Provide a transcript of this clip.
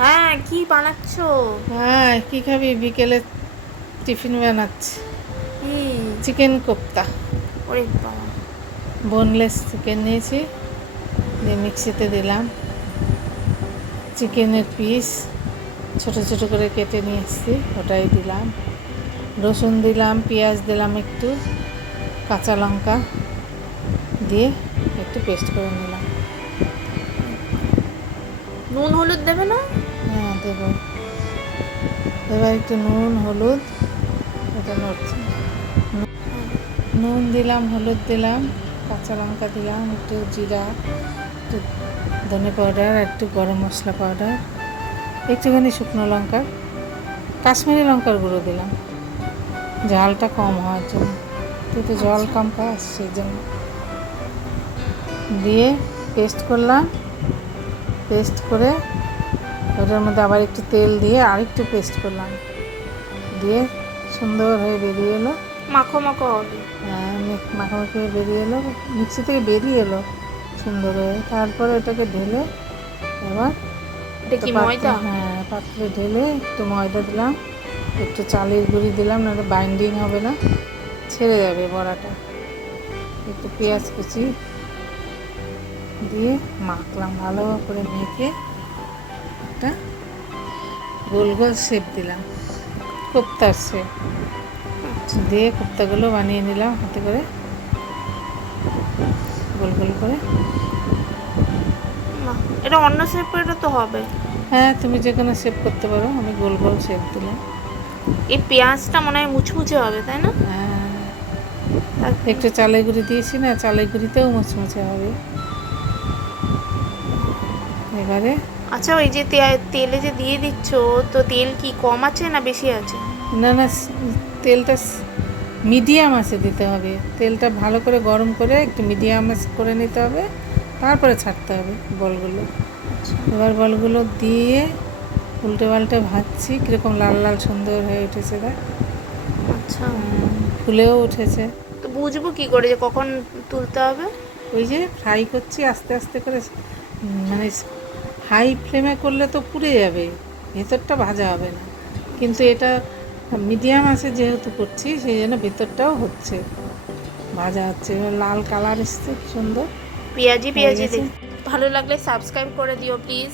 হ্যাঁ কি বানাচ্ছো? হ্যাঁ কি খাবি? বিকেলে টিফিন বানাচ্ছি। চিকেন কোপ্তা। ওরে বাবা। বোনলেস চিকেন নিয়েছি দিয়ে মিক্সিতে দিলাম। চিকেনের পিস ছোট ছোট করে কেটে নিয়ে এসেছি ওটাই দিলাম। রসুন দিলাম পেঁয়াজ দিলাম একটু কাঁচা লঙ্কা দিয়ে একটু পেস্ট করে নিলাম। নুন হলুদ দেবে না? এবার একটু নুন হলুদ এটা নড়ছে। নুন দিলাম হলুদ দিলাম কাঁচা লঙ্কা দিলাম একটু জিরা একটু ধনে পাউডার আর একটু গরম মশলা পাউডার একটুখানি শুকনো লঙ্কা কাশ্মীরি লঙ্কার গুঁড়ো দিলাম। ঝালটা কম হওয়ার জন্য তুই তো জল কম পাস সেই জন্য। দিয়ে পেস্ট করলাম পেস্ট করে ওটার মধ্যে আবার একটু তেল দিয়ে আরেকটু পেস্ট করলাম। দিয়ে সুন্দর হয়ে বেরিয়ে এলো। মাখো মাখো হবে। হ্যাঁ, মাখো মাখামাখি হয়ে বেরিয়ে এলো। মিক্সি থেকে বেরিয়ে এলো সুন্দর হয়ে। তারপরে ওটাকে ঢেলে এবার ময়দা? হ্যাঁ পাত্রে ঢেলে একটু ময়দা দিলাম। একটু চালের গুঁড়ি দিলাম নাহলে বাইন্ডিং হবে না। ছেড়ে যাবে বড়াটা। একটু পেঁয়াজ কুচি দিয়ে মাখলাম ভালো করে মেখে। একটা গোল গোল শেপ দিলাম। কোপ্তার শেপ দিয়ে কোপ্তাগুলো বানিয়ে নিলাম হাতে করে। গোল গোল করে। না, এটা অন্য শেপ শেপের তো হবে। হ্যাঁ তুমি যে কোনো শেপ করতে পারো। আমি গোল গোল শেপ দিলাম। এই পেঁয়াজটা মনে হয় মুচমুচে হবে তাই না? হ্যাঁ। একটু চালের গুঁড়ি দিয়েছি না চালের গুঁড়িতেও মুচমুচে হবে। এবারে। আচ্ছা ওই যে তেলে যে দিয়ে দিচ্ছ তো তেল কি কম আছে না বেশি আছে? না না তেলটা মিডিয়াম আছে দিতে হবে। তেলটা ভালো করে গরম করে একটু মিডিয়াম করে নিতে হবে। তারপরে ছাড়তে হবে বলগুলো। এবার বলগুলো দিয়ে উল্টে পাল্টে ভাজছি। কীরকম লাল লাল সুন্দর হয়ে উঠেছে দেখ। আচ্ছা। ফুলেও উঠেছে। তো বুঝব কি করে যে কখন তুলতে হবে? ওই যে ফ্রাই করছি আস্তে আস্তে করে মানে হাই ফ্লেমে করলে তো পুড়ে যাবে ভেতরটা ভাজা হবে না। কিন্তু এটা মিডিয়াম আছে যেহেতু করছি সেই জন্য ভেতরটাও হচ্ছে। ভাজা হচ্ছে লাল কালার এসছে সুন্দর। পেঁয়াজি পেঁয়াজি ভালো লাগলে সাবস্ক্রাইব করে দিও প্লিজ।